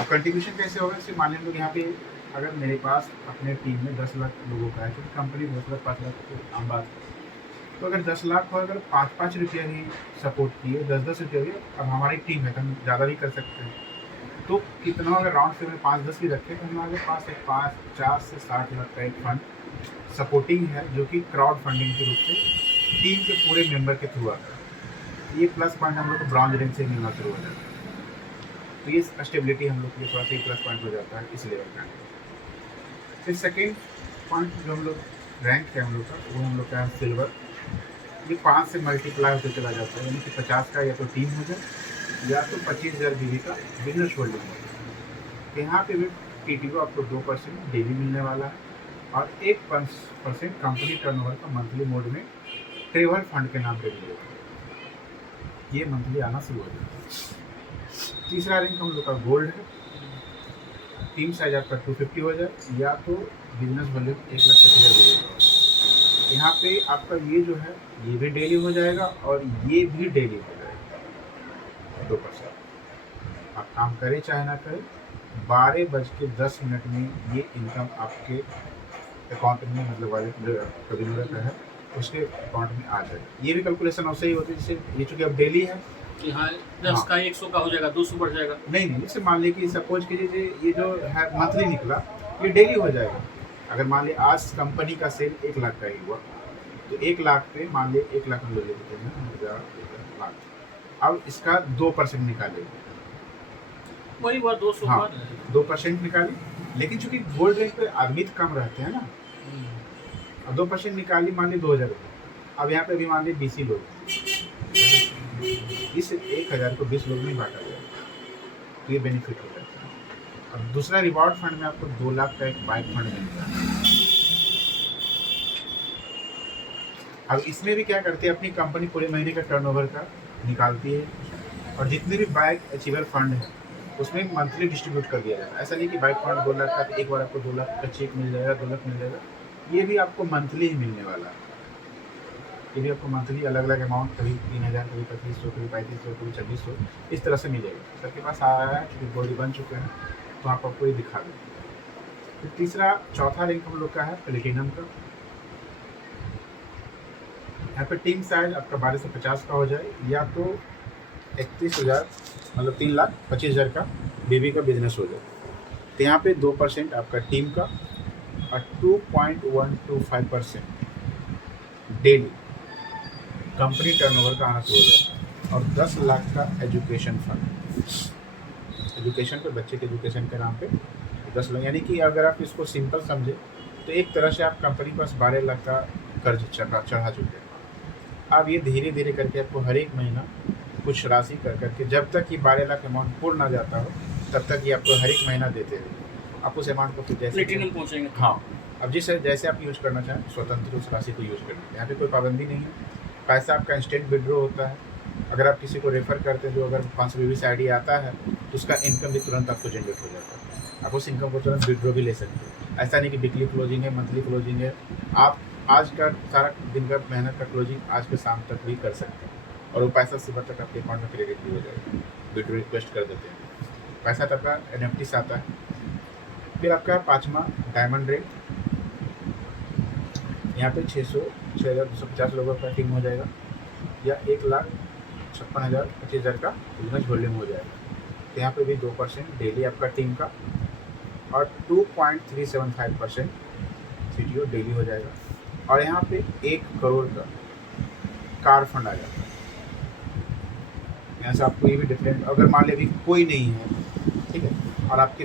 अब कंट्रीब्यूशन कैसे होगा, जैसे मान लो यहाँ पे अगर मेरे पास अपने टीम में 10 लाख लोगों का है, क्योंकि कंपनी 10 लाख 5 लाख तो आम बात है, तो अगर 10 लाख हो, अगर 5-5 रुपया ही सपोर्ट किए, 10-10 रुपया हुए, अब हमारी टीम है तो हम ज़्यादा भी कर सकते हैं। तो कितना अगर राउंड फिगर में 5-10 भी रखें तो हमारे पास एक 50 से 60 लाख का एक फंड सपोर्टिंग है, जो कि क्राउड फंडिंग के रूप से टीम के पूरे मेंबर के थ्रू आता है। ये प्लस पॉइंट हम लोग को ब्रॉन्ज रैंक से मिलना शुरू हो जाता है। तो ये स्टेबिलिटी हम लोग के लिए थोड़ा सा प्लस पॉइंट हो जाता है इस लेवल का। फिर सेकेंड पॉइंट जो हम लोग रैंक है हम लोग का, वो हम लोग का है सिल्वर। ये 5 से मल्टीप्लाई होकर चला जाता है, यानी कि 50 का या तो टीम हो जाए या तो 25,000 बीवी का बिजनेस होल्डिंग हो जाए। यहाँ पे भी टीटीओ आपको 2% डेली मिलने वाला है और 1% कंपनी टर्नओवर का मंथली मोड में ट्रेवल फंड के नाम पे मिलेगा, ये मंथली आना शुरू हो जाएगा। तीसरा रैंक हम लोग का गोल्ड है। टीम साइज आपका 250 हो जाए या तो बिजनेस वॉल्यूम 1,25,000 हो। यहाँ पे आपका ये जो है ये भी डेली हो जाएगा और ये भी डेली हो जाएगा 2%। आप काम करें चाहे ना करें, 12:10 में ये इनकम आपके अकाउंट में, मतलब वाले कभी का है उसके अकाउंट में आ जाएगा। ये भी कैलकुलेशन वैसे ही होती है, जैसे ये चूँकि अब डेली है कि हाँ 10 का 100 का हो जाएगा, 200 बढ़ जाएगा। नहीं, जैसे मान लीजिए कि सपोज कीजिए ये जो है मंथली निकला, ये डेली हो जाएगा। अगर मान लीजिए आज कंपनी का सेल 1 लाख का ही हुआ, तो 1 लाख पे मान लीजिए 1 लाख हम ले लेते हैं 1,000 लाख, अब इसका 2% निकालेंगे, वही हुआ 200। हाँ 2% निकाली, लेकिन चूंकि गोल्ड रेंज पे आदमी तो कम रहते हैं ना, अब 2% निकाली मान लीजिए 2,000 रुपये। अब यहाँ पे भी मान लीजिए 20 ही लोग, इस 1,000 को 20 लोग में बांटा जाएगा, तो ये बेनिफिट हो जाता है। अब दूसरा रिवॉर्ड फंड में आपको 2 लाख का एक बाइक फंड मिलता है। अब इसमें भी क्या करती है, अपनी कंपनी पूरे महीने का टर्नओवर का निकालती है और जितने भी बाइक अचीवर फंड है उसमें मंथली डिस्ट्रीब्यूट कर दिया जाता है। ऐसा नहीं कि बाइक फंड 2 लाख का तो एक बार आपको 2 लाख का चेक मिल जाएगा, 2 लाख मिल जाएगा, ये भी आपको मंथली ही मिलने वाला है। ये भी आपको मंथली अलग अलग अमाउंट, कभी 3,000, कभी 2,500, कभी 3,500, कभी 2,600, इस तरह से मिलेगा। सबके पास आया है, क्योंकि बॉडी बन चुके हैं, तो आप आपको ये दिखा दें। फिर तीसरा चौथा रैंक हम लोग का है प्लेटिनम का। यहाँ पर टीम साइज आपका 12 से 50 का हो जाए या तो 31,000, मतलब 3,25,000 का बेबी का बिजनेस हो जाए, तो यहाँ पे 2% आपका टीम का और 2.125% डेली कंपनी टर्नओवर का आना शुरू हो जाता है। और 10 लाख का एजुकेशन फंड, एजुकेशन पे, बच्चे के एजुकेशन के नाम पे 10 लाख, यानी कि अगर आप इसको सिंपल समझे तो एक तरह से आप कंपनी के पास 12 लाख का कर्ज चढ़ा चुके हैं। अब ये धीरे धीरे करके आपको हर एक महीना कुछ राशि कर करके, जब तक ये 12 लाख अमाउंट पूर्ण ना जाता हो तब तक ये आपको हर एक महीना देते रहे। आप उस अमाउंट को फिर जैसे पहुँचेंगे, हाँ, अब जैसे आप यूज़ करना चाहें स्वतंत्र उस राशि को यूज़ करना, यहाँ पे कोई पाबंदी नहीं है। पैसा आपका इंस्टेंट विड्रॉ होता है। अगर आप किसी को रेफ़र करते हैं, जो अगर 500 बीबी से ID आता है, तो उसका इनकम भी तुरंत आपको जनरेट हो जाता है। आप उस इनकम को तुरंत विड्रॉ भी ले सकते हैं। ऐसा नहीं कि वीकली क्लोजिंग है, मंथली क्लोजिंग है, आप आज का सारा दिन का मेहनत का क्लोजिंग आज के शाम तक भी कर सकते हैं और वो पैसा सुबह तक आपके अकाउंट में क्रेडिट भी हो जाएगा। विड्रॉ रिक्वेस्ट कर देते हैं, पैसा तक का NFT से आता है। फिर आपका 5वां डायमंड रेट, यहाँ पे 6,250 लोगों का टीम हो जाएगा या 1,56,000 25,000 का बिजनेस वॉल्यूम हो जाएगा, तो यहाँ पे भी 2% डेली आपका टीम का और 2.375% CTO डेली हो जाएगा। और यहाँ पे 1 करोड़ का कार फंड आ जाता है। यहाँ से आपको ये भी डिफरेंट, अगर मान लीजिए कोई नहीं है, ठीक है, और आपके